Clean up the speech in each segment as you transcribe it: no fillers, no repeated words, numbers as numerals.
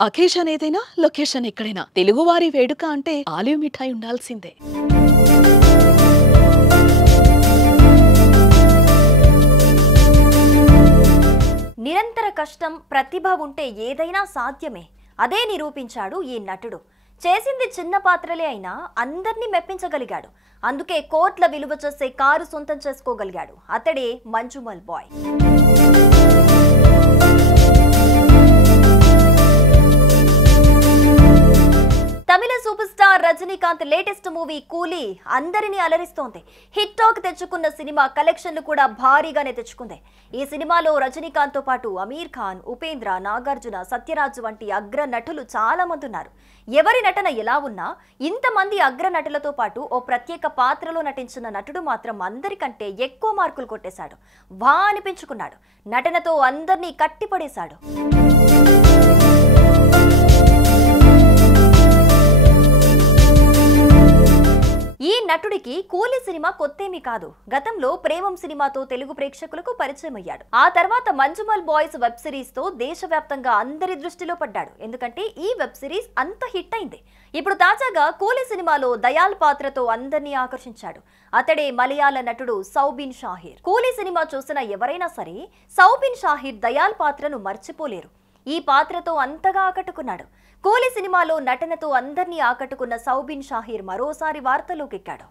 Occasion ఏదైనా location ఎక్కడైనా తెలుగువారి వేడుక అంటే ఆలివ్ మిఠాయి ఉండాల్సిందే. నిరంతర కష్టం ప్రతిభ ఉంటే ఏదైనా సాధ్యమే. అదే నిరూపించాడు ఈ నటుడు. చేసింది చిన్న పాత్రలే అయినా అందర్నీ మెప్పించగలిగాడు. అందుకే కోట్ల విలువ చేసే కారు సొంతం చేసుకోగలిగాడు. అతడే మంజుమల్ బాయ్. తమిళ super star Rajinikanth latest movie Coolie అందరినీ అలరిస్తోంది. హిట్ టాక్ తెచ్చుకున్న సినిమా కలెక్షన్లు కూడా భారీగానే తెచ్చుకుంది. ఈ సినిమాలో రజనీకాంత్ తో పాటు అమీర్ ఖాన్, ఉపేంద్ర, నాగార్జున, సత్యరాజ్ వంటి అగ్ర నటులు చాలా మంది ఉన్నారు. ఎవరి నటన ఎలా ఉన్నా ఇంతమంది అగ్ర నటులతో పాటు ఓ ప్రత్యేక పాత్రలో నటించిన నటుడు మాత్రం అందరికంటే ఎక్కువ మార్కులు కొట్టేశాడు. వా అనిపించుకున్నాడు. నటనతో అందర్నీ కట్టిపడేశాడు. ఈ నటుడికి కూలీ సినిమా కొత్తేమీ కాదు. గతంలో ప్రేమం సినిమాతో తెలుగు ప్రేక్షకులకు పరిచయం అయ్యాడు. ఆ తర్వాత మంజుమల్ బాయ్స్ వెబ్ సిరీస్ తో దేశవ్యాప్తంగా అందరి దృష్టిలో పడ్డాడు. ఎందుకంటే ఈ వెబ్ సిరీస్ అంత హిట్ అయింది. ఇప్పుడు తాజాగా కూలీ సినిమాలో దయాల్ పాత్రతో అందరినీ ఆకర్షించాడు. అతడే మలయాళ నటుడు సౌబిన్ షాహిర్. కూలీ సినిమా చూసిన ఎవరైనా సరే సౌబిన్ షాహిర్ దయాల్ పాత్రను మర్చిపోలేరు. ఈ పాత్రతో అంతగా ఆకట్టుకున్నాడు. కూలీ సినిమాలో నటనతో అందర్నీ ఆకట్టుకున్న సౌబిన్ షాహిర్ మరోసారి వార్తలోకెక్కాడు.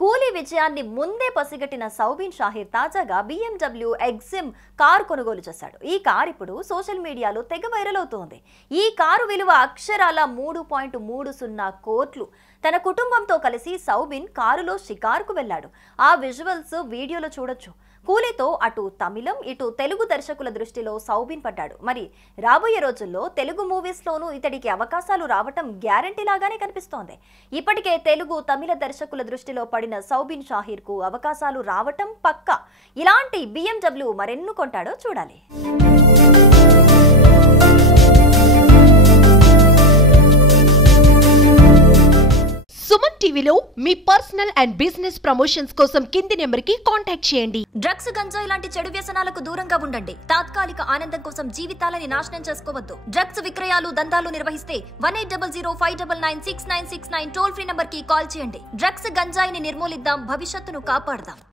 కూలీ విజయాన్ని ముందే పసిగట్టిన సౌబిన్ షాహిర్ తాజాగా BMW ఎగ్జిమ్ కారు కొనుగోలు చేశాడు. ఈ కారు ఇప్పుడు సోషల్ మీడియాలో తెగ వైరల్ అవుతోంది. ఈ కారు విలువ అక్షరాల 3.30 కోట్లు. తన కుటుంబంతో కలిసి సౌబిన్ కారులో షికారుకు వెళ్లాడు. ఆ విజువల్స్ వీడియోలో చూడొచ్చు. కూలీతో అటు తమిళం ఇటు తెలుగు దర్శకుల దృష్టిలో సౌబిన్ పడ్డాడు. మరి రాబోయే రోజుల్లో తెలుగు మూవీస్ లోనూ ఇతడికి అవకాశాలు రావటం గ్యారంటీ లాగానే కనిపిస్తోంది. ఇప్పటికే తెలుగు తమిళ దర్శకుల దృష్టిలో పడిన సౌబిన్ షాహిర్ కు అవకాశాలు రావటం పక్కా. ఇలాంటి BMW మరెన్ను కొంటాడో చూడాలి. సుమన్ టీవీలో మీ పర్సనల్ అండ్ బిజినెస్ ప్రమోషన్స్ కోసం కింది నెంబర్కి కాంటాక్ట్ చేయండి. డ్రగ్స్, గంజాయి లాంటి చెడు వ్యసనాలకు దూరంగా ఉండండి. తాత్కాలిక ఆనందం కోసం జీవితాలని నాశనం చేసుకోవద్దు. డ్రగ్స్ విక్రయాలు, దందాలు నిర్వహిస్తే 180059996969 టోల్ ఫ్రీ నంబర్ కి కాల్ చేయండి. డ్రగ్స్, గంజాయిని నిర్మూలిద్దాం, భవిష్యత్తును కాపాడదాం.